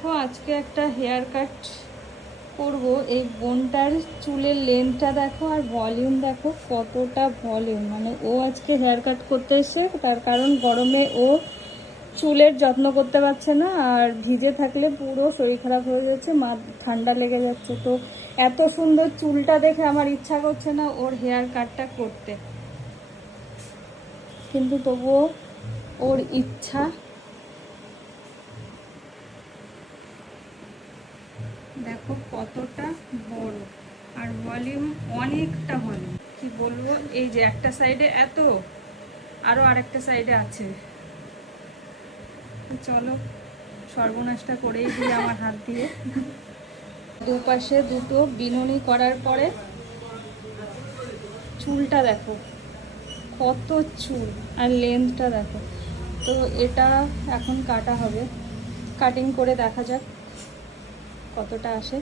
তো আজকে একটা হেয়ার কাট করব। এই বোনটার চুলের লেন্থটা দেখো আর ভলিউম দেখো, কতটা ভলিউম। মানে ও আজকে হেয়ার কাট করতে এসে, তার কারণ গরমে ও চুলের যত্ন করতে পারছে না, আর ভিজে থাকলে পুরো শরীর খারাপ হয়ে যাচ্ছে, ঠান্ডা লেগে যাচ্ছে। তো এত সুন্দর চুলটা দেখে আমার ইচ্ছা করছে না ওর হেয়ার কাটটা করতে, কিন্তু তবুও ওর ইচ্ছা। দেখো কতটা বড়, আর ভলিউম অনেকটা ভলিউম, কি বলবো। এই যে একটা সাইডে এত, আরও আরেকটা সাইডে আছে। চলো সর্বনাশটা করেই দিই আমার হাত দিয়ে। দুপাশে দুটো বিনুনি করার পরে চুলটা দেখো কত চুল, আর লেন্থটা দেখো। তো এটা এখন কাটা হবে, কাটিং করে দেখা যাক কতটা আসে।